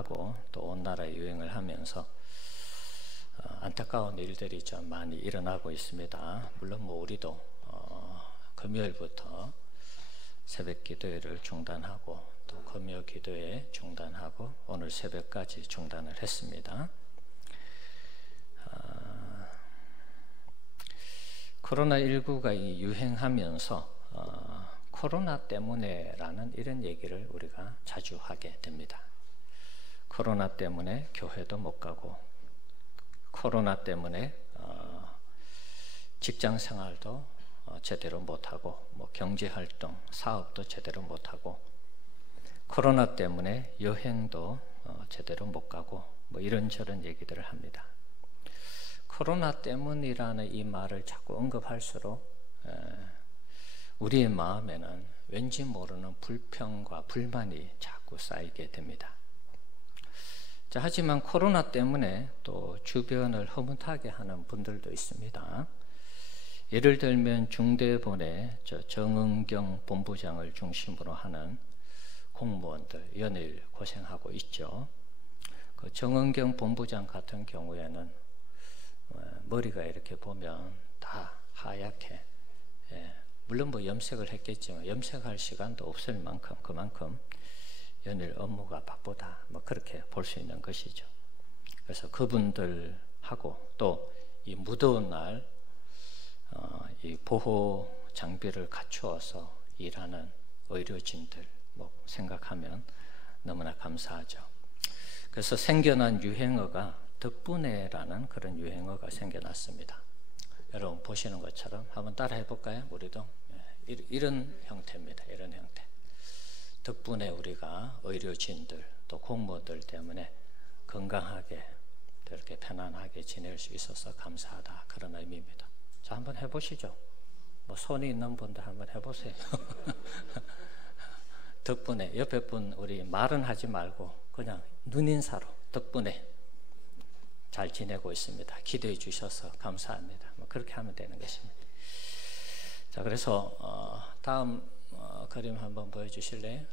하고 또 온 나라에 유행을 하면서 안타까운 일들이 좀 많이 일어나고 있습니다. 물론 우리도 금요일부터 새벽 기도회를 중단하고 또 금요 기도회 중단하고 오늘 새벽까지 중단을 했습니다. 코로나19가 유행하면서 코로나 때문에라는 이런 얘기를 우리가 자주 하게 됩니다. 코로나 때문에 교회도 못 가고 코로나 때문에 직장 생활도 제대로 못하고 경제활동, 사업도 제대로 못하고 코로나 때문에 여행도 제대로 못 가고 이런저런 얘기들을 합니다. 코로나 때문이라는 이 말을 자꾸 언급할수록 우리의 마음에는 왠지 모르는 불평과 불만이 자꾸 쌓이게 됩니다. 자, 하지만 코로나 때문에 또 주변을 허무하게 하는 분들도 있습니다. 예를 들면 중대본의 정은경 본부장을 중심으로 하는 공무원들 연일 고생하고 있죠. 그 정은경 본부장 같은 경우에는 머리가 이렇게 보면 다 하얗게, 물론 염색을 했겠지만 염색할 시간도 없을 만큼 그만큼 연일 업무가 바쁘다, 그렇게 볼 수 있는 것이죠. 그래서 그분들하고 또 이 무더운 날 이 보호 장비를 갖추어서 일하는 의료진들 생각하면 너무나 감사하죠. 그래서 생겨난 유행어가 덕분에라는 그런 유행어가 생겨났습니다. 여러분 보시는 것처럼 한번 따라 해볼까요? 우리도 이런 형태입니다. 이런 형태. 덕분에 우리가 의료진들 또 공무원들 때문에 건강하게 이렇게 편안하게 지낼 수 있어서 감사하다, 그런 의미입니다. 자, 한번 해보시죠. 손이 있는 분들 한번 해보세요. 덕분에 옆에 분 우리 말은 하지 말고 그냥 눈인사로 덕분에 잘 지내고 있습니다. 기도해 주셔서 감사합니다. 그렇게 하면 되는 것입니다. 자, 그래서 다음 그림 한번 보여주실래요?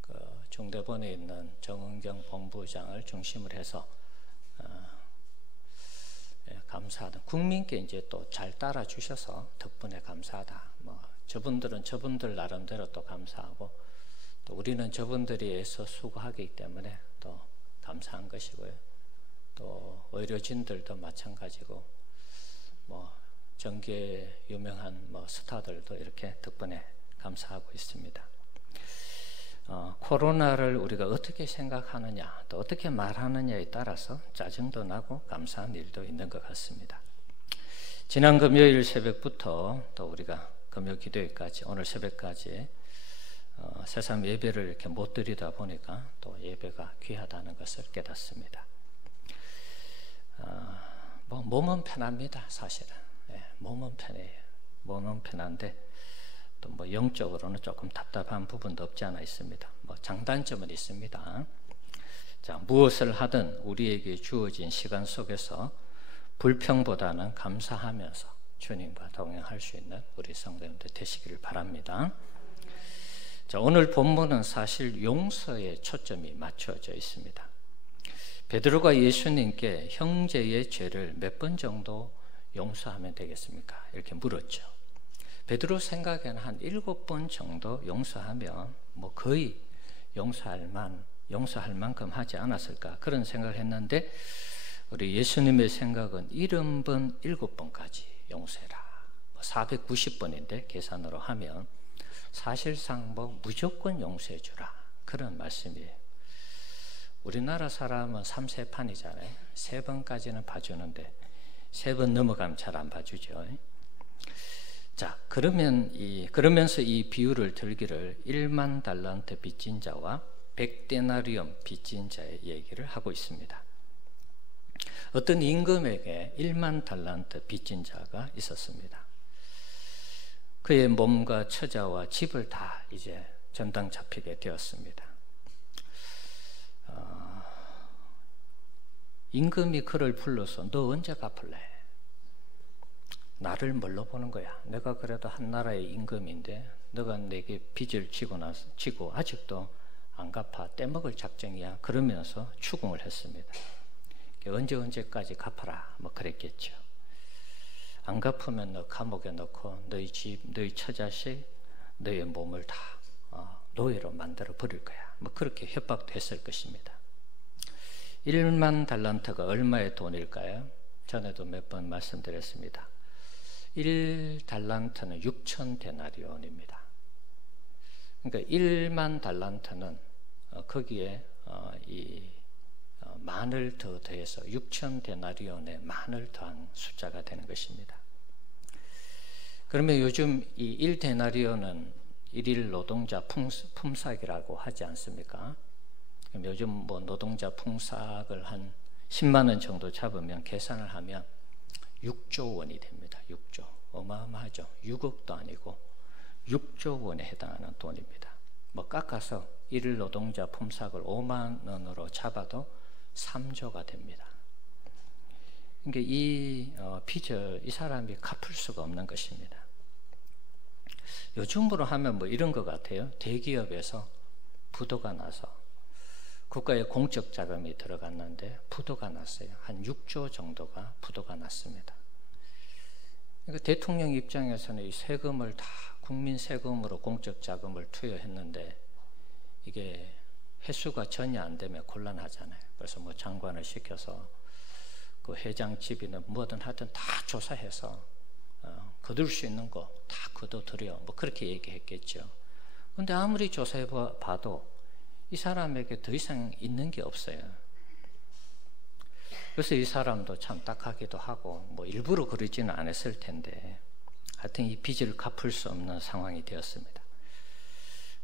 그 중대본에 있는 정은경 본부장을 중심으로 해서 감사하다. 국민께 이제 또 잘 따라 주셔서 덕분에 감사하다. 저분들은 저분들 나름대로 또 감사하고 또 우리는 저분들이 애써 수고하기 때문에 또 감사한 것이고요. 또 의료진들도 마찬가지고 전계에 유명한 스타들도 이렇게 덕분에 감사하고 있습니다. 코로나를 우리가 어떻게 생각하느냐 또 어떻게 말하느냐에 따라서 짜증도 나고 감사한 일도 있는 것 같습니다. 지난 금요일 새벽부터 또 우리가 금요 기도회까지 오늘 새벽까지 새삼 예배를 이렇게 못 드리다 보니까 또 예배가 귀하다는 것을 깨닫습니다. 몸은 편합니다. 사실은 몸은 편해요. 몸은 편한데 또 영적으로는 조금 답답한 부분도 없지 않아 있습니다. 장단점은 있습니다. 자, 무엇을 하든 우리에게 주어진 시간 속에서 불평보다는 감사하면서 주님과 동행할 수 있는 우리 성도님들 되시기를 바랍니다. 자, 오늘 본문은 사실 용서에 초점이 맞춰져 있습니다. 베드로가 예수님께 형제의 죄를 몇 번 정도 용서하면 되겠습니까? 이렇게 물었죠. 베드로 생각에는 한 7번 정도 용서하면 거의 용서할 만큼 하지 않았을까, 그런 생각을 했는데 우리 예수님의 생각은 70번 7번까지 용서해라. 490번인데 계산으로 하면 사실상 무조건 용서해 주라, 그런 말씀이에요. 우리나라 사람은 3세판이잖아요. 3번까지는 봐주는데 3번 넘어가면 잘 안 봐주죠. 자, 그러면서 이 비유를 들기를 1만 달란트 빚진 자와 100데나리온 빚진 자의 얘기를 하고 있습니다. 어떤 임금에게 1만 달란트 빚진 자가 있었습니다. 그의 몸과 처자와 집을 다 이제 전당 잡히게 되었습니다. 임금이 그를 불러서 너 언제 갚을래? 나를 뭘로 보는 거야? 내가 그래도 한 나라의 임금인데 너가 내게 빚을 지고 아직도 안 갚아 떼먹을 작정이야. 그러면서 추궁을 했습니다. 언제까지 갚아라 뭐 그랬겠죠. 안 갚으면 너 감옥에 넣고 너희 집, 너희 처자식, 너의 몸을 다 노예로 만들어 버릴 거야. 뭐 그렇게 협박도 했을 것입니다. 1만 달란트가 얼마의 돈일까요? 전에도 몇 번 말씀드렸습니다. 1달란트는 6천 데나리온입니다. 그러니까 1만 달란트는 거기에 이 만을 더 더해서 6천 데나리온에 만을 더한 숫자가 되는 것입니다. 그러면 요즘 이 1데나리온은 일일 노동자 품삯이라고 하지 않습니까? 그럼 요즘 뭐 노동자 품삯을 한 10만 원 정도 잡으면 계산을 하면 6조 원이 됩니다. 6조. 어마어마하죠. 6억도 아니고 6조 원에 해당하는 돈입니다. 뭐 깎아서 일일 노동자 품삯을 5만 원으로 잡아도 3조가 됩니다. 그러니까 이 빚을 이 사람이 갚을 수가 없는 것입니다. 요즘으로 하면 뭐 이런 것 같아요. 대기업에서 부도가 나서 국가에 공적 자금이 들어갔는데 부도가 났어요. 한 6조 정도가 부도가 났습니다. 그러니까 대통령 입장에서는 이 세금을 다 국민 세금으로 공적 자금을 투여했는데 이게 회수가 전혀 안 되면 곤란하잖아요. 그래서 뭐 장관을 시켜서 그 회장 집이든 뭐든 하여튼 다 조사해서 거둘 수 있는 거 다 거둬들여 뭐 그렇게 얘기했겠죠. 근데 아무리 조사해 봐도 이 사람에게 더 이상 있는 게 없어요. 그래서 이 사람도 참 딱하기도 하고 뭐 일부러 그러지는 않았을 텐데 하여튼 이 빚을 갚을 수 없는 상황이 되었습니다.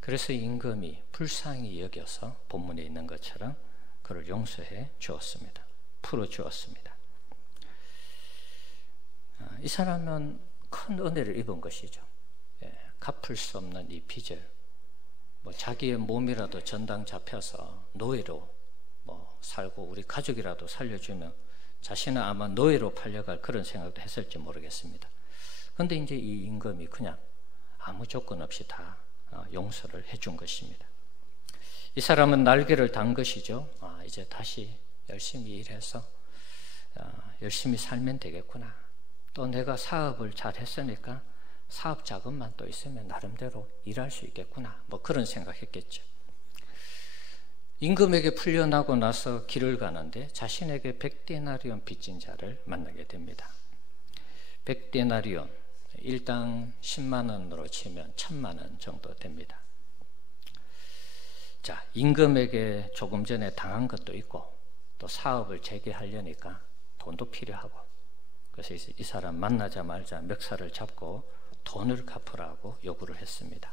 그래서 임금이 불쌍히 여겨서 본문에 있는 것처럼 그를 용서해 주었습니다. 풀어 주었습니다. 이 사람은 큰 은혜를 입은 것이죠. 갚을 수 없는 이 빚을 뭐 자기의 몸이라도 전당 잡혀서 노예로 뭐 살고 우리 가족이라도 살려주면 자신은 아마 노예로 팔려갈 그런 생각도 했을지 모르겠습니다. 그런데 이제 이 임금이 그냥 아무 조건 없이 다 용서를 해준 것입니다. 이 사람은 날개를 단 것이죠. 이제 다시 열심히 일해서 열심히 살면 되겠구나. 또 내가 사업을 잘 했으니까 사업 자금만 또 있으면 나름대로 일할 수 있겠구나. 뭐 그런 생각했겠죠. 임금에게 풀려나고 나서 길을 가는데 자신에게 100데나리온 빚진 자를 만나게 됩니다. 100데나리온, 일당 10만 원으로 치면 1000만 원 정도 됩니다. 자, 임금에게 조금 전에 당한 것도 있고 또 사업을 재개하려니까 돈도 필요하고 그래서 이 사람 만나자마자 멱살을 잡고 돈을 갚으라고 요구를 했습니다.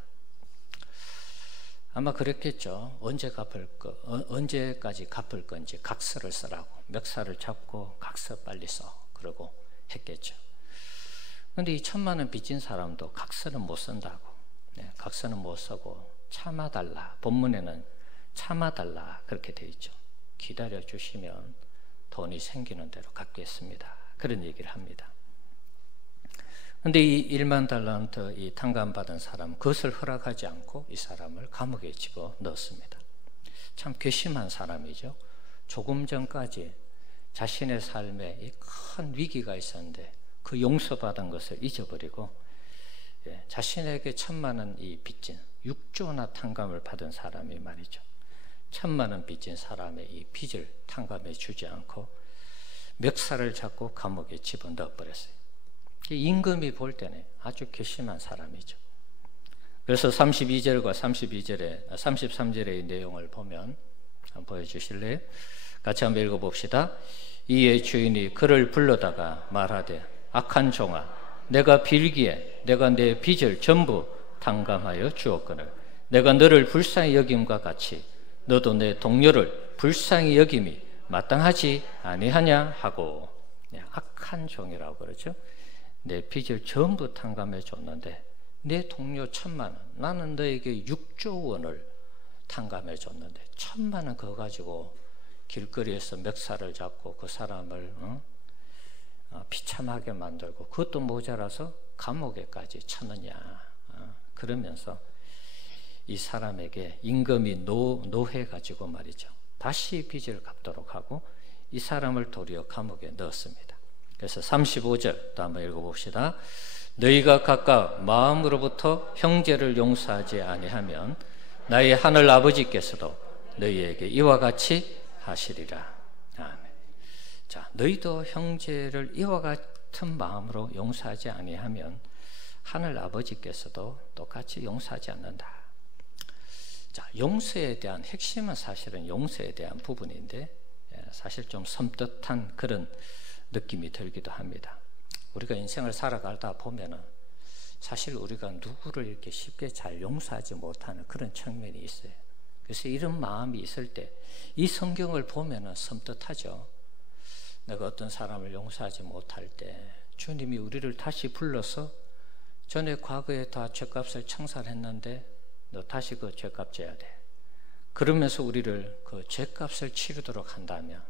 아마 그랬겠죠. 언제까지 갚을 건지 각서를 쓰라고 멱살을 잡고 각서 빨리 써 그러고 했겠죠. 그런데 이 1000만 원 빚진 사람도 각서는 못 쓴다고 각서는 못 쓰고 참아달라. 본문에는 참아달라 그렇게 되어 있죠. 기다려 주시면 돈이 생기는 대로 갚겠습니다. 그런 얘기를 합니다. 그런데 이 1만 달란트 이 탕감받은 사람 그것을 허락하지 않고 이 사람을 감옥에 집어 넣었습니다. 참 괘씸한 사람이죠. 조금 전까지 자신의 삶에 큰 위기가 있었는데 그 용서받은 것을 잊어버리고 자신에게 1000만 원 이 빚진 6조나 탕감을 받은 사람이 말이죠. 1000만 원 빚진 사람의 이 빚을 탕감해 주지 않고 멱살을 잡고 감옥에 집어넣어 버렸어요. 임금이 볼 때는 아주 괘씸한 사람이죠. 그래서 32절과 33절의 내용을 보면 한번 보여주실래요? 같이 한번 읽어봅시다. 이에 주인이 그를 불러다가 말하되 악한 종아 내가 빌기에 내가 내 빚을 전부 탕감하여 주었거늘 내가 너를 불쌍히 여김과 같이 너도 내 동료를 불쌍히 여김이 마땅하지 아니하냐 하고 악한 종이라고 그러죠. 내 빚을 전부 탕감해 줬는데 내 동료 1000만 원 나는 너에게 6조 원을 탕감해 줬는데 1000만 원 그거 가지고 길거리에서 멱살을 잡고 그 사람을 비참하게 만들고 그것도 모자라서 감옥에까지 쳐느냐 그러면서 이 사람에게 임금이 노해가지고 말이죠. 다시 빚을 갚도록 하고 이 사람을 도리어 감옥에 넣었습니다. 그래서 35절 또 한번 읽어봅시다. 너희가 각각 마음으로부터 형제를 용서하지 아니하면 나의 하늘 아버지께서도 너희에게 이와 같이 하시리라. 아멘. 자, 너희도 형제를 이와 같은 마음으로 용서하지 아니하면 하늘 아버지께서도 똑같이 용서하지 않는다. 자, 용서에 대한 핵심은 사실은 용서에 대한 부분인데 사실 좀 섬뜩한 그런 느낌이 들기도 합니다. 우리가 인생을 살아가다 보면은 사실 우리가 누구를 이렇게 쉽게 잘 용서하지 못하는 그런 측면이 있어요. 그래서 이런 마음이 있을 때 이 성경을 보면은 섬뜩하죠. 내가 어떤 사람을 용서하지 못할 때 주님이 우리를 다시 불러서 전에 과거에 다 죄값을 청산했는데 너 다시 그 죄값 져야 돼. 그러면서 우리를 그 죄값을 치르도록 한다면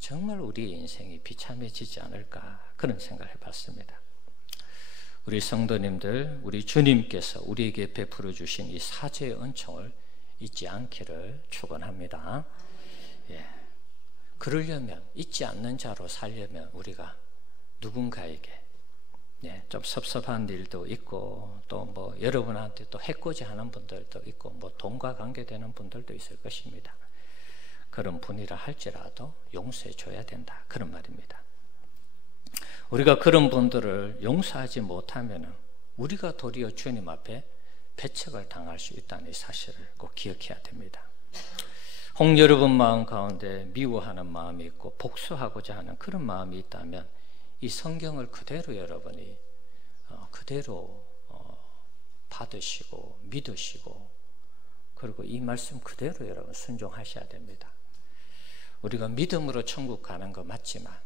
정말 우리의 인생이 비참해지지 않을까 그런 생각을 해봤습니다. 우리 성도님들, 우리 주님께서 우리에게 베풀어 주신 이 사죄의 은총을 잊지 않기를 축원합니다. 예. 그러려면 잊지 않는 자로 살려면 우리가 누군가에게 좀 섭섭한 일도 있고 또 뭐 여러분한테 또 해코지 하는 분들도 있고 뭐 돈과 관계되는 분들도 있을 것입니다. 그런 분이라 할지라도 용서해 줘야 된다 그런 말입니다. 우리가 그런 분들을 용서하지 못하면 우리가 도리어 주님 앞에 배척을 당할 수 있다는 이 사실을 꼭 기억해야 됩니다. 혹 여러분 마음 가운데 미워하는 마음이 있고 복수하고자 하는 그런 마음이 있다면 이 성경을 그대로 여러분이 그대로 받으시고 믿으시고 그리고 이 말씀 그대로 여러분 순종하셔야 됩니다. 우리가 믿음으로 천국 가는 거 맞지만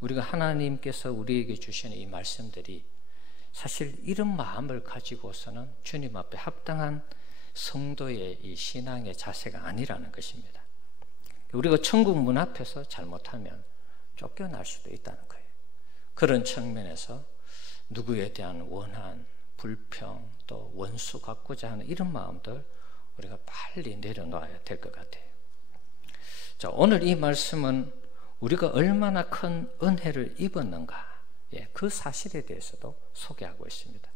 우리가 하나님께서 우리에게 주시는 이 말씀들이 사실 이런 마음을 가지고서는 주님 앞에 합당한 성도의 이 신앙의 자세가 아니라는 것입니다. 우리가 천국 문 앞에서 잘못하면 쫓겨날 수도 있다는 거예요. 그런 측면에서 누구에 대한 원한, 불평, 또 원수 갖고자 하는 이런 마음들 우리가 빨리 내려놔야 될 것 같아요. 자, 오늘 이 말씀은 우리가 얼마나 큰 은혜를 입었는가, 그 사실에 대해서도 소개하고 있습니다.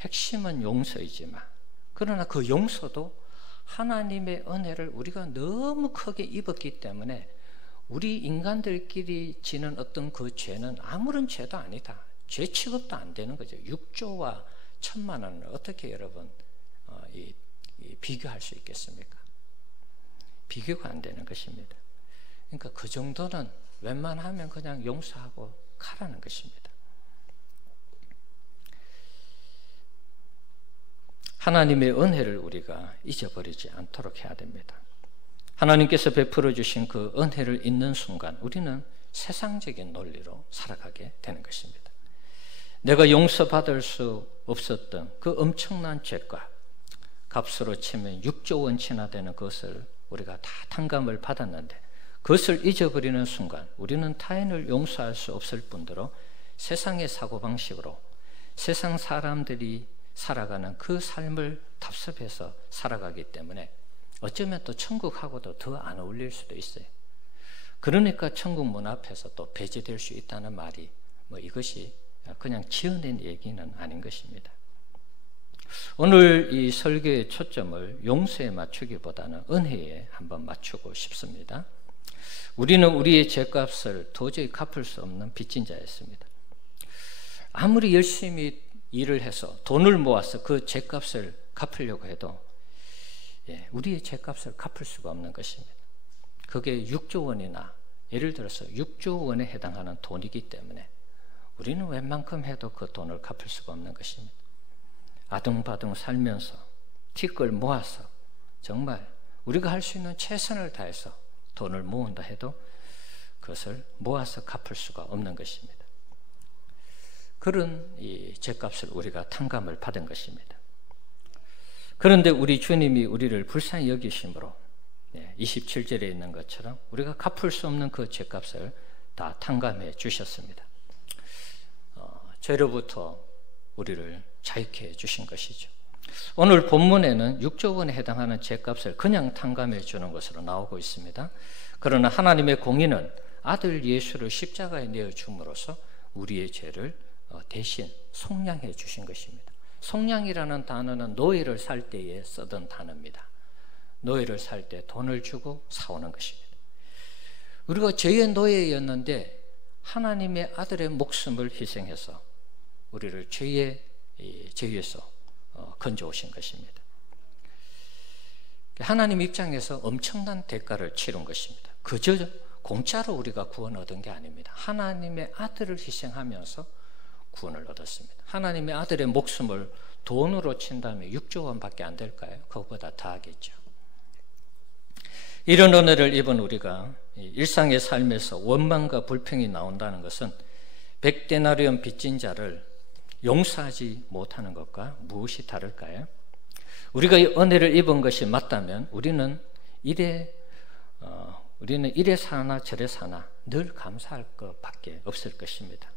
핵심은 용서이지만 그러나 그 용서도 하나님의 은혜를 우리가 너무 크게 입었기 때문에 우리 인간들끼리 지는 어떤 그 죄는 아무런 죄도 아니다. 죄 취급도 안 되는 거죠. 6조와 1,000만 원을 어떻게 여러분 비교할 수 있겠습니까? 비교가 안 되는 것입니다. 그러니까 그 정도는 웬만하면 그냥 용서하고 가라는 것입니다. 하나님의 은혜를 우리가 잊어버리지 않도록 해야 됩니다. 하나님께서 베풀어 주신 그 은혜를 잊는 순간 우리는 세상적인 논리로 살아가게 되는 것입니다. 내가 용서받을 수 없었던 그 엄청난 죄가 값으로 치면 6조 원치나 되는 것을 우리가 다 탕감을 받았는데 그것을 잊어버리는 순간 우리는 타인을 용서할 수 없을 뿐더러 세상의 사고방식으로 세상 사람들이 살아가는 그 삶을 답습해서 살아가기 때문에 어쩌면 또 천국하고도 더 안 어울릴 수도 있어요. 그러니까 천국 문 앞에서 또 배제될 수 있다는 말이 이것이 그냥 지어낸 얘기는 아닌 것입니다. 오늘 이 설교의 초점을 용서에 맞추기보다는 은혜에 한번 맞추고 싶습니다. 우리는 우리의 죄값을 도저히 갚을 수 없는 빚진 자였습니다. 아무리 열심히 일을 해서 돈을 모아서 그 죄값을 갚으려고 해도 우리의 죄값을 갚을 수가 없는 것입니다. 그게 6조 원이나 예를 들어서 6조 원에 해당하는 돈이기 때문에 우리는 웬만큼 해도 그 돈을 갚을 수가 없는 것입니다. 아등바등 살면서 티끌 모아서 정말 우리가 할 수 있는 최선을 다해서 돈을 모은다 해도 그것을 모아서 갚을 수가 없는 것입니다. 그런 이 죄값을 우리가 탕감을 받은 것입니다. 그런데 우리 주님이 우리를 불쌍히 여기심으로 27절에 있는 것처럼 우리가 갚을 수 없는 그 죄값을 다 탕감해 주셨습니다. 죄로부터 우리를 자유케 해 주신 것이죠. 오늘 본문에는 6조 원에 해당하는 죗값을 그냥 탕감해 주는 것으로 나오고 있습니다. 그러나 하나님의 공의는 아들 예수를 십자가에 내어 줌으로써 우리의 죄를 대신 속량해 주신 것입니다. 속량이라는 단어는 노예를 살 때에 쓰던 단어입니다. 노예를 살 때 돈을 주고 사오는 것입니다. 우리가 죄의 노예였는데 하나님의 아들의 목숨을 희생해서 우리를 죄에서 건져오신 것입니다. 하나님 입장에서 엄청난 대가를 치른 것입니다. 그저 공짜로 우리가 구원 얻은 게 아닙니다. 하나님의 아들을 희생하면서 구원을 얻었습니다. 하나님의 아들의 목숨을 돈으로 친다면 6조 원밖에 안 될까요? 그것보다 더 하겠죠. 이런 은혜를 입은 우리가 일상의 삶에서 원망과 불평이 나온다는 것은 100데나리온 빚진 자를 용서하지 못하는 것과 무엇이 다를까요? 우리가 이 은혜를 입은 것이 맞다면 우리는 이래 사나 저래 사나 늘 감사할 것밖에 없을 것입니다.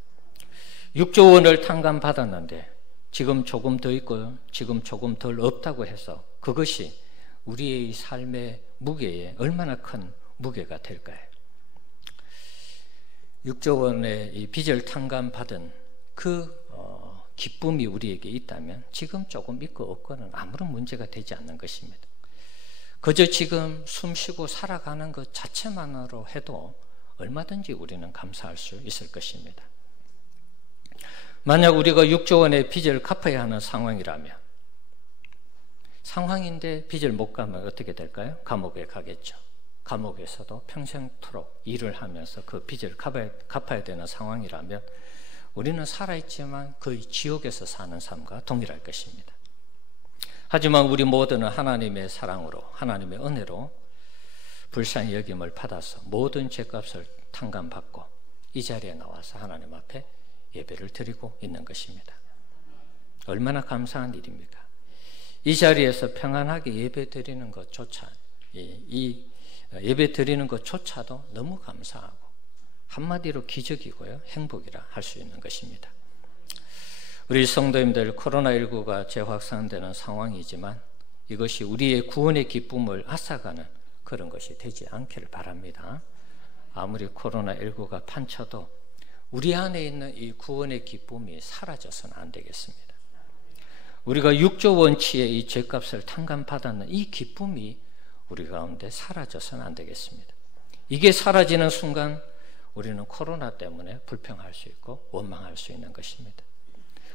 6조 원을 탕감받았는데 지금 조금 더 있고 지금 조금 덜 없다고 해서 그것이 우리의 삶의 무게에 얼마나 큰 무게가 될까요? 6조 원의 이 빚을 탕감받은 그 기쁨이 우리에게 있다면 지금 조금 있고 없고는 아무런 문제가 되지 않는 것입니다. 그저 지금 숨쉬고 살아가는 것 자체만으로 해도 얼마든지 우리는 감사할 수 있을 것입니다. 만약 우리가 6조 원의 빚을 갚아야 하는 상황인데 빚을 못 갚으면 어떻게 될까요? 감옥에 가겠죠. 감옥에서도 평생토록 일을 하면서 그 빚을 갚아야 되는 상황이라면 우리는 살아있지만 거의 지옥에서 사는 삶과 동일할 것입니다. 하지만 우리 모두는 하나님의 사랑으로 하나님의 은혜로 불쌍히 여김을 받아서 모든 죄값을 탕감받고 이 자리에 나와서 하나님 앞에 예배를 드리고 있는 것입니다. 얼마나 감사한 일입니까? 이 자리에서 평안하게 예배 드리는 것조차 예배 드리는 것조차도 너무 감사하고 한마디로 기적이고요, 행복이라 할 수 있는 것입니다. 우리 성도님들, 코로나19가 재확산되는 상황이지만 이것이 우리의 구원의 기쁨을 앗아가는 그런 것이 되지 않기를 바랍니다. 아무리 코로나19가 판쳐도 우리 안에 있는 이 구원의 기쁨이 사라져서는 안 되겠습니다. 우리가 6조 원치의 이 죄값을 탕감받았는 이 기쁨이 우리 가운데 사라져서는 안 되겠습니다. 이게 사라지는 순간 우리는 코로나 때문에 불평할 수 있고 원망할 수 있는 것입니다.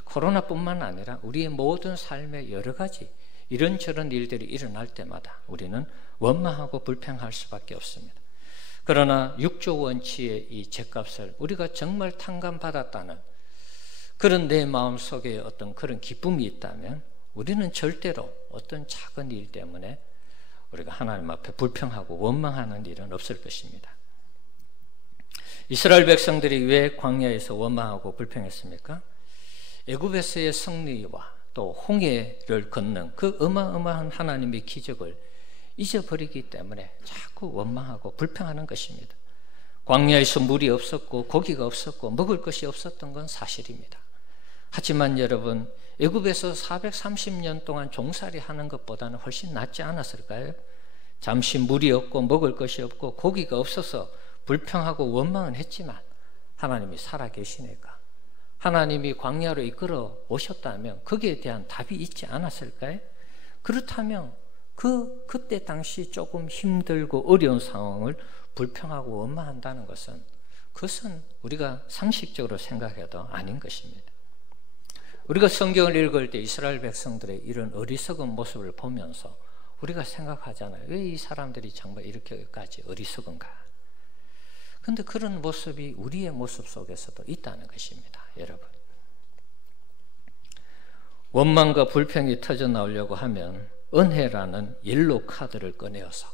코로나뿐만 아니라 우리의 모든 삶의 여러 가지 이런저런 일들이 일어날 때마다 우리는 원망하고 불평할 수밖에 없습니다. 그러나 6조 원치의 이 죄값을 우리가 정말 탕감받았다는 그런 내 마음속에 어떤 그런 기쁨이 있다면 우리는 절대로 어떤 작은 일 때문에 우리가 하나님 앞에 불평하고 원망하는 일은 없을 것입니다. 이스라엘 백성들이 왜 광야에서 원망하고 불평했습니까? 애굽에서의 승리와 또 홍해를 걷는 그 어마어마한 하나님의 기적을 잊어버리기 때문에 자꾸 원망하고 불평하는 것입니다. 광야에서 물이 없었고 고기가 없었고 먹을 것이 없었던 건 사실입니다. 하지만 여러분, 애굽에서 430년 동안 종살이 하는 것보다는 훨씬 낫지 않았을까요? 잠시 물이 없고 먹을 것이 없고 고기가 없어서 불평하고 원망은 했지만 하나님이 살아계시니까 하나님이 광야로 이끌어 오셨다면 거기에 대한 답이 있지 않았을까요? 그렇다면 그때 당시 조금 힘들고 어려운 상황을 불평하고 원망한다는 것은 그것은 우리가 상식적으로 생각해도 아닌 것입니다. 우리가 성경을 읽을 때 이스라엘 백성들의 이런 어리석은 모습을 보면서 우리가 생각하잖아요. 왜 이 사람들이 정말 이렇게까지 어리석은가? 그런데 그런 모습이 우리의 모습 속에서도 있다는 것입니다. 여러분, 원망과 불평이 터져 나오려고 하면 은혜라는 옐로 카드를 꺼내어서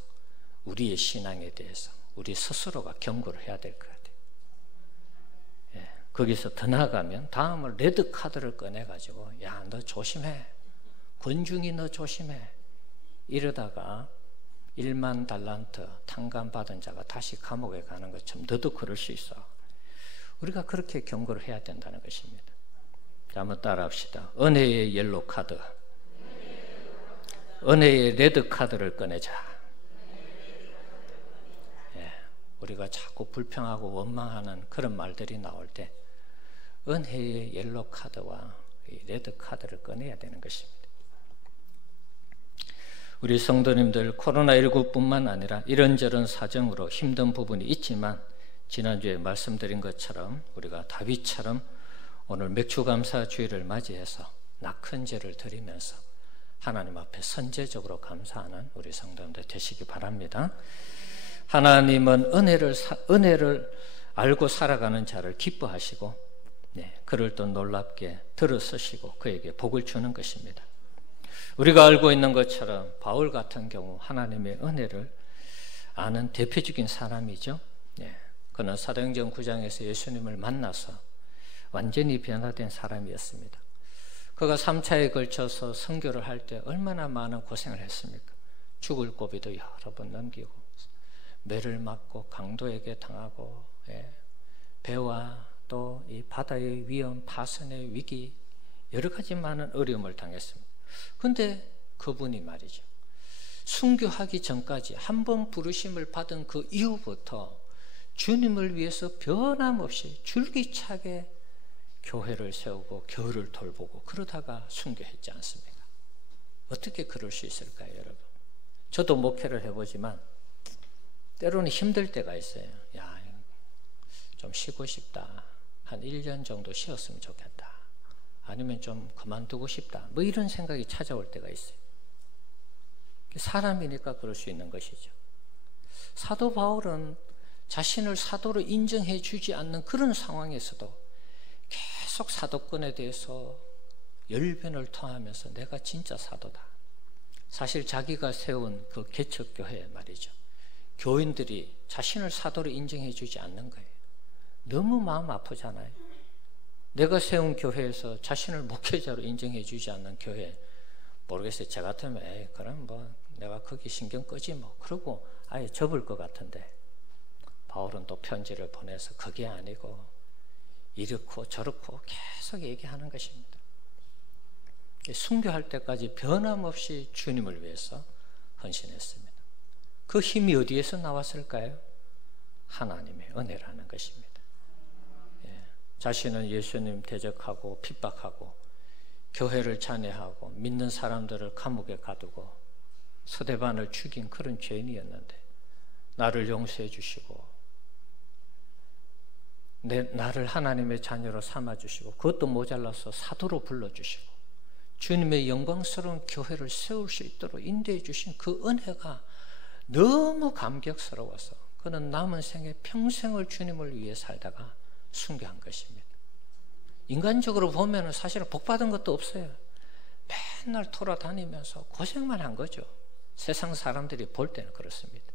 우리의 신앙에 대해서 우리 스스로가 경고를 해야 될 것 같아요. 거기서 더 나아가면 다음은 레드 카드를 꺼내가지고 야, 너 조심해. 권중이 너 조심해. 이러다가 1만 달란트 탕감받은 자가 다시 감옥에 가는 것처럼 너도 그럴 수 있어. 우리가 그렇게 경고를 해야 된다는 것입니다. 자, 한번 따라합시다. 은혜의 옐로 카드. 은혜의 레드카드를 꺼내자. 예, 우리가 자꾸 불평하고 원망하는 그런 말들이 나올 때 은혜의 옐로 카드와 레드 카드를 꺼내야 되는 것입니다. 우리 성도님들 코로나19뿐만 아니라 이런저런 사정으로 힘든 부분이 있지만 지난주에 말씀드린 것처럼 우리가 다윗처럼 오늘 맥주감사주일을 맞이해서 낙헌제를 드리면서 하나님 앞에 선제적으로 감사하는 우리 성도님들 되시기 바랍니다. 하나님은 은혜를 알고 살아가는 자를 기뻐하시고 그를 또 놀랍게 들어서시고 그에게 복을 주는 것입니다. 우리가 알고 있는 것처럼 바울 같은 경우 하나님의 은혜를 아는 대표적인 사람이죠. 그는 사도행전 9장에서 예수님을 만나서 완전히 변화된 사람이었습니다. 그가 3차에 걸쳐서 선교를 할 때 얼마나 많은 고생을 했습니까? 죽을 고비도 여러 번 넘기고 매를 맞고 강도에게 당하고 배와 또 이 바다의 위험, 파선의 위기 여러 가지 많은 어려움을 당했습니다. 그런데 그분이 말이죠, 순교하기 전까지 한 번 부르심을 받은 그 이후부터 주님을 위해서 변함없이 줄기차게 교회를 세우고 교회를 돌보고 그러다가 순교했지 않습니까? 어떻게 그럴 수 있을까요, 여러분? 저도 목회를 해보지만 때로는 힘들 때가 있어요. 야, 좀 쉬고 싶다. 한 1년 정도 쉬었으면 좋겠다. 아니면 좀 그만두고 싶다. 뭐 이런 생각이 찾아올 때가 있어요. 사람이니까 그럴 수 있는 것이죠. 사도 바울은 자신을 사도로 인정해 주지 않는 그런 상황에서도 계속 사도권에 대해서 열변을 토하면서 내가 진짜 사도다. 사실 자기가 세운 그 개척교회 말이죠, 교인들이 자신을 사도로 인정해 주지 않는 거예요. 너무 마음 아프잖아요. 내가 세운 교회에서 자신을 목회자로 인정해 주지 않는 교회, 모르겠어요. 저 같으면 그럼 뭐 내가 거기 신경 끄지 뭐, 그러고 아예 접을 것 같은데 바울은 또 편지를 보내서 그게 아니고 이렇고 저렇고 계속 얘기하는 것입니다. 순교할 때까지 변함없이 주님을 위해서 헌신했습니다. 그 힘이 어디에서 나왔을까요? 하나님의 은혜라는 것입니다. 자신은 예수님 대적하고 핍박하고 교회를 잔해하고 믿는 사람들을 감옥에 가두고 스데반을 죽인 그런 죄인이었는데 나를 용서해 주시고 나를 하나님의 자녀로 삼아주시고 그것도 모자라서 사도로 불러주시고 주님의 영광스러운 교회를 세울 수 있도록 인도해 주신 그 은혜가 너무 감격스러워서 그는 남은 생에 평생을 주님을 위해 살다가 순교한 것입니다. 인간적으로 보면 사실은 복받은 것도 없어요. 맨날 돌아다니면서 고생만 한 거죠. 세상 사람들이 볼 때는 그렇습니다.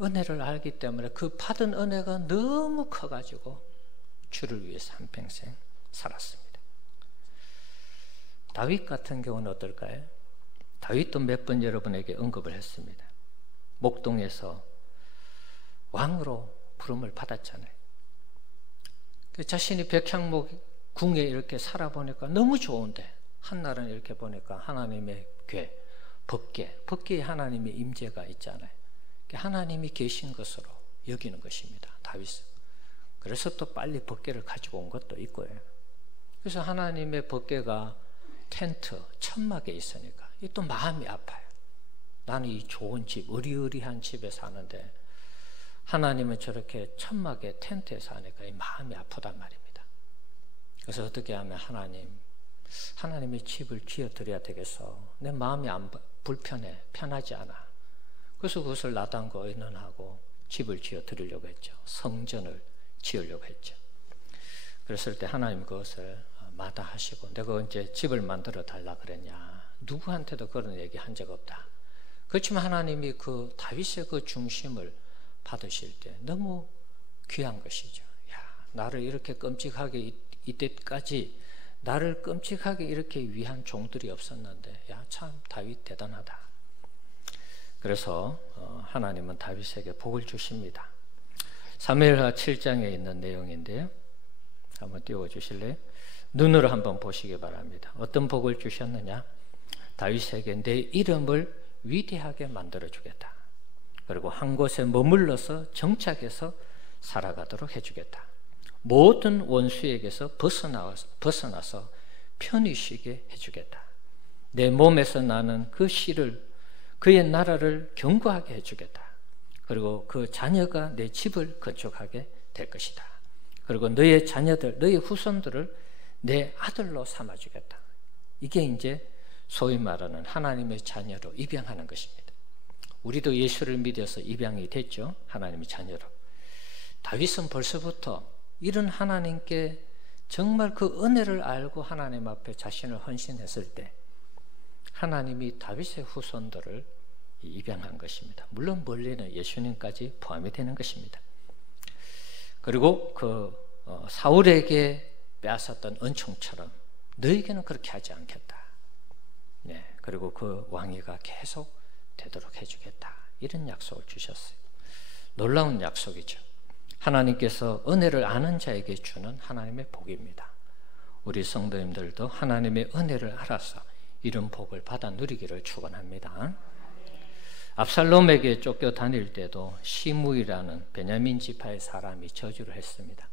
은혜를 알기 때문에 그 받은 은혜가 너무 커가지고 주를 위해서 한평생 살았습니다. 다윗 같은 경우는 어떨까요? 다윗도 몇 번 여러분에게 언급을 했습니다. 목동에서 왕으로 부름을 받았잖아요. 자신이 백향목 궁에 이렇게 살아보니까 너무 좋은데 한날은 이렇게 보니까 하나님의 궤, 법궤에 하나님의 임재가 있잖아요. 하나님이 계신 것으로 여기는 것입니다, 다윗은. 그래서 또 빨리 법궤를 가지고 온 것도 있고요. 그래서 하나님의 법궤가 텐트, 천막에 있으니까 또 마음이 아파요. 나는 이 좋은 집, 의리의리한 집에 사는데 하나님은 저렇게 천막에 텐트에 사니까 이 마음이 아프단 말입니다. 그래서 어떻게 하면 하나님의 집을 지어드려야 되겠어. 내 마음이 불편해, 편하지 않아. 그래서 그것을 나단과 의논하고 집을 지어드리려고 했죠. 성전을 지으려고 했죠. 그랬을 때 하나님 그것을 마다하시고 내가 언제 집을 만들어 달라 그랬냐. 누구한테도 그런 얘기 한 적 없다. 그렇지만 하나님이 그 다윗의 그 중심을 받으실 때 너무 귀한 것이죠. 야, 나를 이렇게 끔찍하게 이때까지 나를 끔찍하게 이렇게 위한 종들이 없었는데 야, 참 다윗 대단하다. 그래서 하나님은 다윗에게 복을 주십니다. 사무엘하 7장에 있는 내용인데요. 한번 띄워주실래요? 눈으로 한번 보시기 바랍니다. 어떤 복을 주셨느냐? 다윗에게 내 이름을 위대하게 만들어주겠다. 그리고 한 곳에 머물러서 정착해서 살아가도록 해주겠다. 모든 원수에게서 벗어나서 편히 쉬게 해주겠다. 내 몸에서 나는 그 씨를, 그의 나라를 견고하게 해주겠다. 그리고 그 자녀가 내 집을 건축하게 될 것이다. 그리고 너의 자녀들, 너의 후손들을 내 아들로 삼아주겠다. 이게 이제 소위 말하는 하나님의 자녀로 입양하는 것입니다. 우리도 예수를 믿어서 입양이 됐죠. 하나님의 자녀로. 다윗은 벌써부터 이런 하나님께 정말 그 은혜를 알고 하나님 앞에 자신을 헌신했을 때 하나님이 다윗의 후손들을 입양한 것입니다. 물론 멀리는 예수님까지 포함이 되는 것입니다. 그리고 그 사울에게 빼앗았던 은총처럼 너에게는 그렇게 하지 않겠다. 네, 그리고 그 왕위가 계속 되도록 해주겠다. 이런 약속을 주셨어요. 놀라운 약속이죠. 하나님께서 은혜를 아는 자에게 주는 하나님의 복입니다. 우리 성도님들도 하나님의 은혜를 알아서 이런 복을 받아 누리기를 축원합니다. 압살롬에게 쫓겨 다닐 때도 시므이라는 베냐민 지파의 사람이 저주를 했습니다.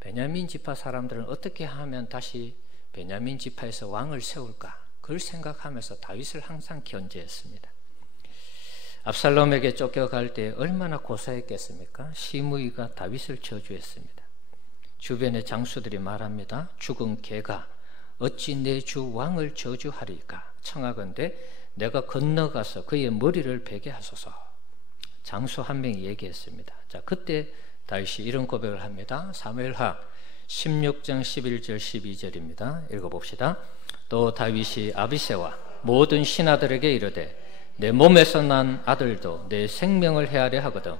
베냐민 지파 사람들은 어떻게 하면 다시 베냐민 지파에서 왕을 세울까? 그걸 생각하면서 다윗을 항상 견제했습니다. 압살롬에게 쫓겨갈 때 얼마나 고사했겠습니까? 시므이가 다윗을 저주했습니다. 주변의 장수들이 말합니다. 죽은 개가 어찌 내 주 왕을 저주하리까? 청하건대 내가 건너가서 그의 머리를 베게 하소서. 장수 한 명이 얘기했습니다. 자, 그때 다윗이 이런 고백을 합니다. 사무엘하 16장 11절 12절입니다. 읽어봅시다. 또 다윗이 아비새와 모든 신하들에게 이르되 내 몸에서 난 아들도 내 생명을 해하려 하거든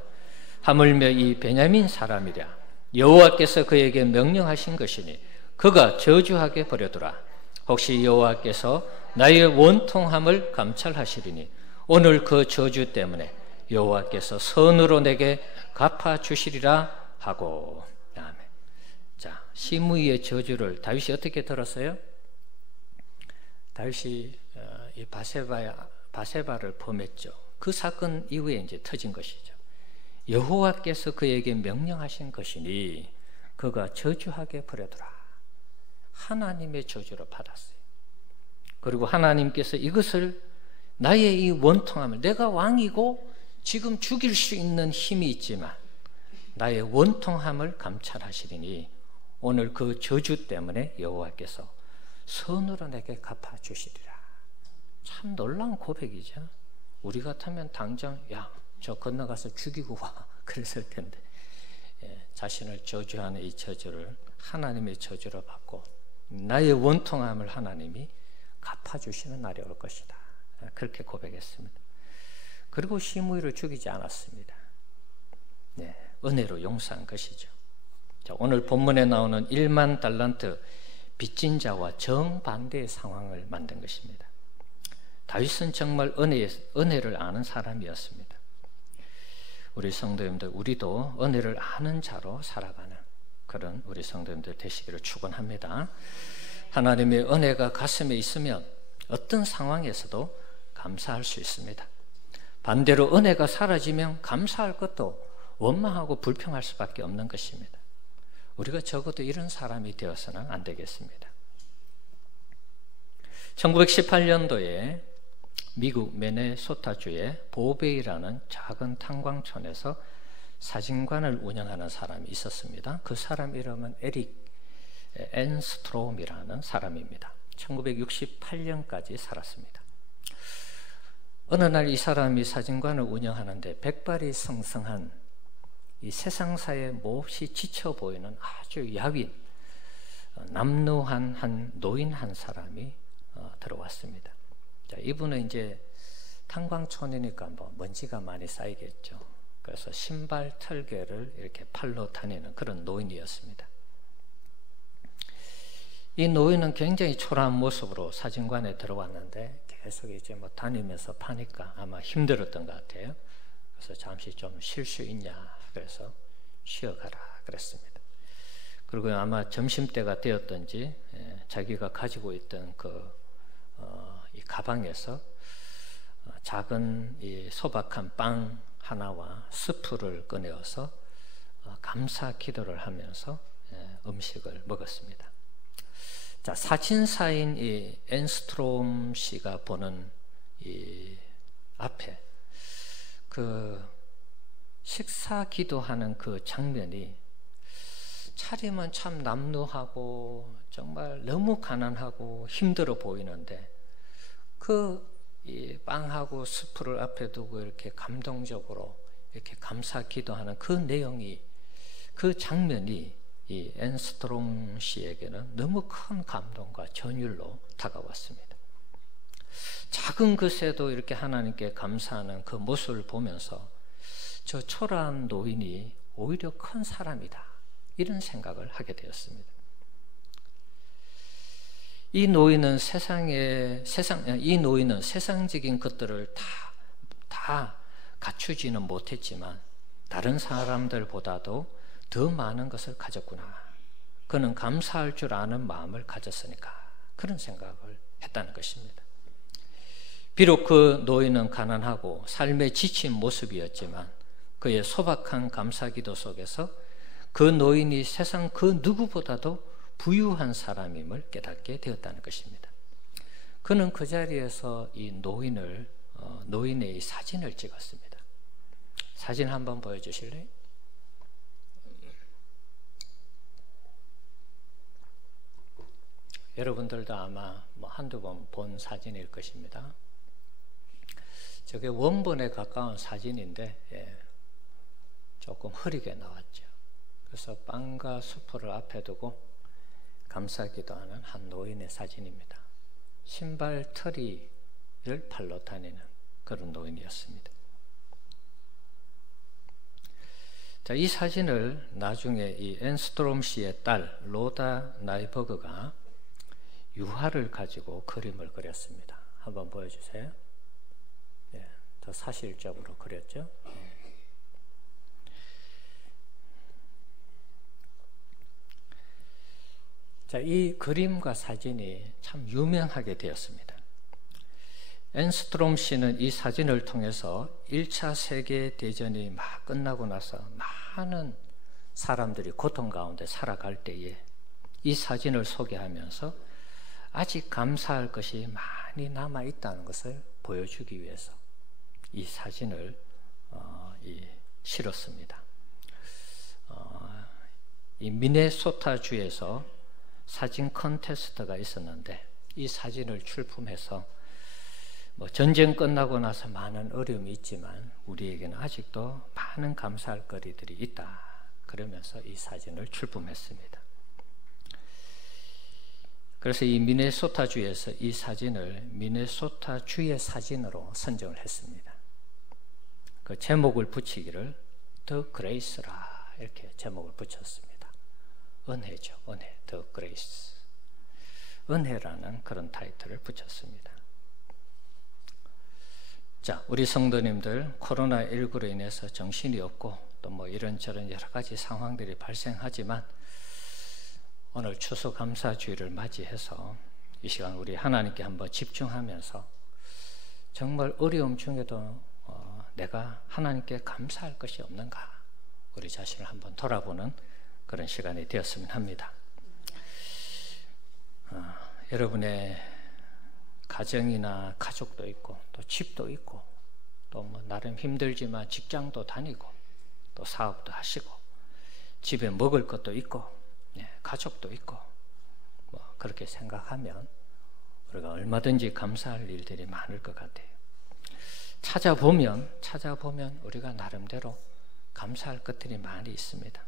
하물며 이 베냐민 사람이랴 여호와께서 그에게 명령하신 것이니 그가 저주하게 버려두라. 혹시 여호와께서 나의 원통함을 감찰하시리니 오늘 그 저주 때문에 여호와께서 선으로 내게 갚아주시리라 하고. 아멘. 자, 시므이의 저주를 다윗이 어떻게 들었어요? 다윗이 이 바세바를 범했죠. 그 사건 이후에 이제 터진 것이죠. 여호와께서 그에게 명령하신 것이니 그가 저주하게 버려두라. 하나님의 저주를 받았어요. 그리고 하나님께서 이것을 나의 이 원통함을, 내가 왕이고 지금 죽일 수 있는 힘이 있지만 나의 원통함을 감찰하시리니 오늘 그 저주 때문에 여호와께서 선으로 내게 갚아주시리라. 참 놀라운 고백이죠. 우리 같으면 당장 야, 저 건너가서 죽이고 와 그랬을 텐데 자신을 저주하는 이 저주를 하나님의 저주로 받고 나의 원통함을 하나님이 갚아주시는 날이 올 것이다. 그렇게 고백했습니다. 그리고 시므이를 죽이지 않았습니다. 네, 은혜로 용서한 것이죠. 자, 오늘 본문에 나오는 1만 달란트 빚진 자와 정반대의 상황을 만든 것입니다. 다윗은 정말 은혜를 아는 사람이었습니다. 우리 성도님들, 우리도 은혜를 아는 자로 살아가는 그런 우리 성도님들 되시기를 축원합니다. 하나님의 은혜가 가슴에 있으면 어떤 상황에서도 감사할 수 있습니다. 반대로 은혜가 사라지면 감사할 것도 원망하고 불평할 수밖에 없는 것입니다. 우리가 적어도 이런 사람이 되어서는 안 되겠습니다. 1918년도에 미국 미네소타주의 보베이라는 작은 탄광촌에서 사진관을 운영하는 사람이 있었습니다. 그 사람 이름은 에릭 엔스트롬이라는 사람입니다. 1968년까지 살았습니다. 어느 날 이 사람이 사진관을 운영하는데 백발이 성성한 이 세상사에 몹시 지쳐 보이는 아주 야윈 남루한 한 노인 한 사람이 들어왔습니다. 자, 이분은 이제 탄광촌이니까 뭐 먼지가 많이 쌓이겠죠. 그래서 신발 털개를 이렇게 팔로 다니는 그런 노인이었습니다. 이 노인은 굉장히 초라한 모습으로 사진관에 들어왔는데 계속 이제 뭐 다니면서 파니까 아마 힘들었던 것 같아요. 그래서 잠시 좀 쉴 수 있냐 그래서 쉬어가라 그랬습니다. 그리고 아마 점심때가 되었던지 자기가 가지고 있던 이 가방에서 작은 이 소박한 빵 하나와 스프를 꺼내어서 감사 기도를 하면서 음식을 먹었습니다. 자, 사진사인 이 앤스트롬 씨가 보는 이 앞에 그 식사 기도하는 그 장면이 차림은 참 남루하고 정말 너무 가난하고 힘들어 보이는데 이 빵하고 스프를 앞에 두고 이렇게 감동적으로 이렇게 감사 기도하는 그 내용이, 그 장면이 이 앤스트롬 씨에게는 너무 큰 감동과 전율로 다가왔습니다. 작은 것에도 이렇게 하나님께 감사하는 그 모습을 보면서 저 초라한 노인이 오히려 큰 사람이다, 이런 생각을 하게 되었습니다. 이 노인은 세상적인 것들을 다 갖추지는 못했지만 다른 사람들보다도 더 많은 것을 가졌구나. 그는 감사할 줄 아는 마음을 가졌으니까 그런 생각을 했다는 것입니다. 비록 그 노인은 가난하고 삶에 지친 모습이었지만 그의 소박한 감사기도 속에서 그 노인이 세상 그 누구보다도 부유한 사람임을 깨닫게 되었다는 것입니다. 그는 그 자리에서 이 노인의 사진을 찍었습니다. 사진 한번 보여주실래요? 여러분들도 아마 한두 번 본 사진일 것입니다. 저게 원본에 가까운 사진인데 조금 흐리게 나왔죠. 그래서 빵과 수프를 앞에 두고 감사기도하는 한 노인의 사진입니다. 신발 털이를 팔로 다니는 그런 노인이었습니다. 자, 이 사진을 나중에 이 앤스트롬 씨의 딸 로다 나이버그가 유화를 가지고 그림을 그렸습니다. 한번 보여주세요. 더 사실적으로 그렸죠. 자, 이 그림과 사진이 참 유명하게 되었습니다. 앤스트롬 씨는 이 사진을 통해서 1차 세계대전이 막 끝나고 나서 많은 사람들이 고통 가운데 살아갈 때에 이 사진을 소개하면서 아직 감사할 것이 많이 남아있다는 것을 보여주기 위해서 이 사진을 실었습니다. 이 미네소타주에서 사진 컨테스트가 있었는데 이 사진을 출품해서 전쟁 끝나고 나서 많은 어려움이 있지만 우리에게는 아직도 많은 감사할 거리들이 있다, 그러면서 이 사진을 출품했습니다. 그래서 이 미네소타주에서 이 사진을 미네소타주의 사진으로 선정을 했습니다. 그 제목을 붙이기를 The Grace라 이렇게 제목을 붙였습니다. 은혜죠, 은혜, The Grace, 은혜라는 그런 타이틀을 붙였습니다. 자, 우리 성도님들 코로나19로 인해서 정신이 없고 또 이런저런 여러 가지 상황들이 발생하지만 오늘 추수감사주일을 맞이해서 이 시간 우리 하나님께 한번 집중하면서 정말 어려움 중에도 내가 하나님께 감사할 것이 없는가, 우리 자신을 한번 돌아보는 그런 시간이 되었으면 합니다. 여러분의 가정이나 가족도 있고 또 집도 있고 또 나름 힘들지만 직장도 다니고 또 사업도 하시고 집에 먹을 것도 있고 가족도 있고 그렇게 생각하면 우리가 얼마든지 감사할 일들이 많을 것 같아요. 찾아보면 우리가 나름대로 감사할 것들이 많이 있습니다.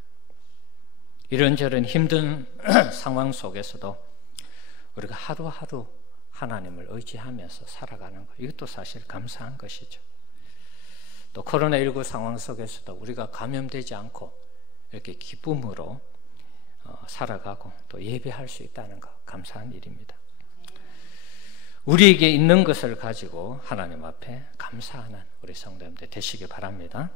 이런저런 힘든 상황 속에서도 우리가 하루하루 하나님을 의지하면서 살아가는 것, 이것도 사실 감사한 것이죠. 또 코로나19 상황 속에서도 우리가 감염되지 않고 이렇게 기쁨으로 살아가고 또 예배할 수 있다는 것, 감사한 일입니다. 우리에게 있는 것을 가지고 하나님 앞에 감사하는 우리 성도님들 되시기 바랍니다.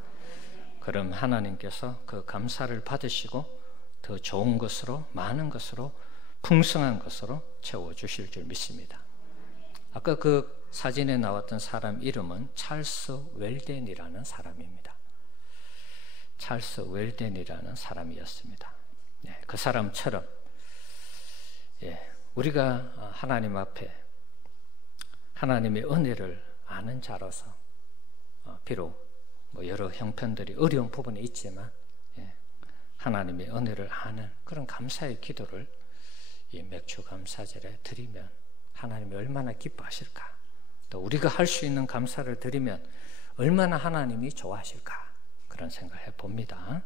그럼 하나님께서 그 감사를 받으시고 더 좋은 것으로, 많은 것으로, 풍성한 것으로 채워주실 줄 믿습니다. 아까 그 사진에 나왔던 사람 이름은 찰스 웰덴이라는 사람입니다. 찰스 웰덴이라는 사람이었습니다. 그 사람처럼 우리가 하나님 앞에 하나님의 은혜를 아는 자로서 비록 여러 형편들이 어려운 부분이 있지만 하나님의 은혜를 아는 그런 감사의 기도를 이 맥주 감사절에 드리면 하나님이 얼마나 기뻐하실까, 또 우리가 할 수 있는 감사를 드리면 얼마나 하나님이 좋아하실까, 그런 생각을 해봅니다.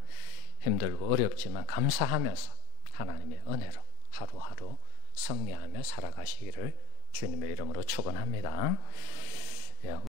힘들고 어렵지만 감사하면서 하나님의 은혜로 하루하루 승리하며 살아가시기를 주님의 이름으로 축원합니다.